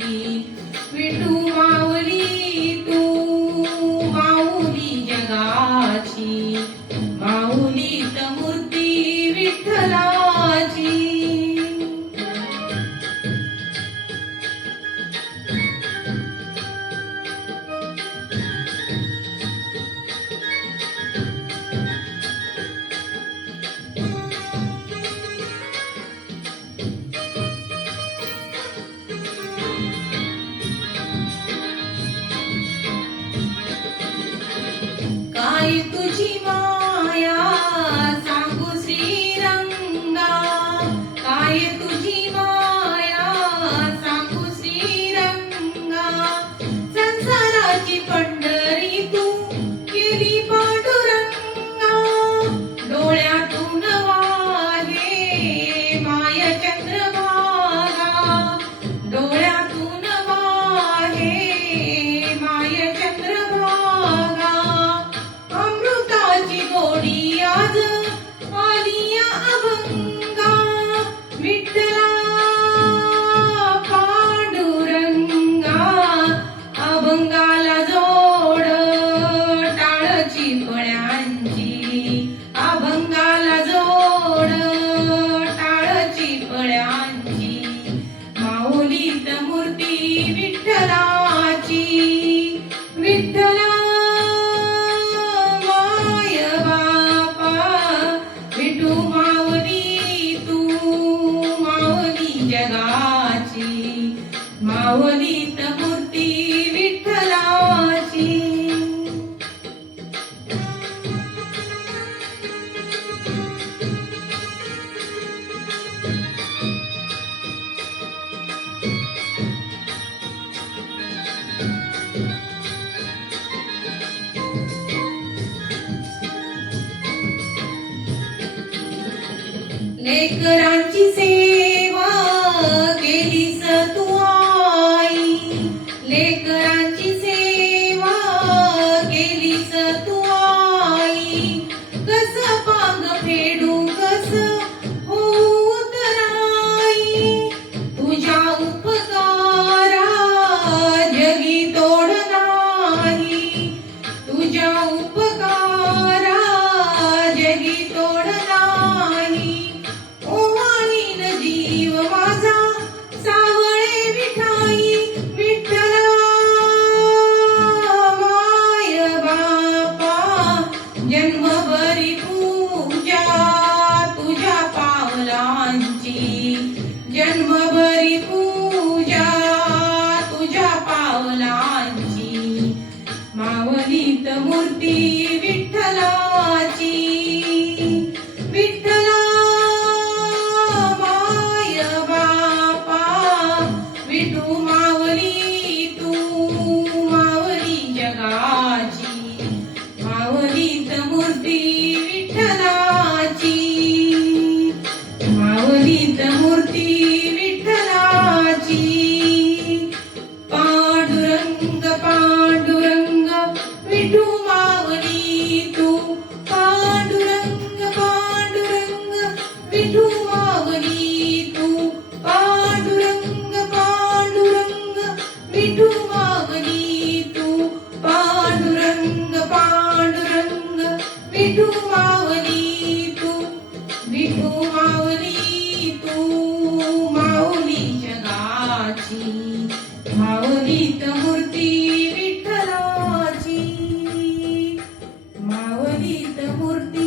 G Raio do Mavli मूर्ती विठ्ठलाची. लेकरांची से सेवा केलीस तू पांग फेडू कस होत नाही तुझ्या उपकारा जगी तोड नाही. तुझ्या उप अनंत विठ्ठलाची. विठ्ठला माय बापा विठू मावली तू मावली जगाची. मावलीत मूर्ती कीर्तमूर्ती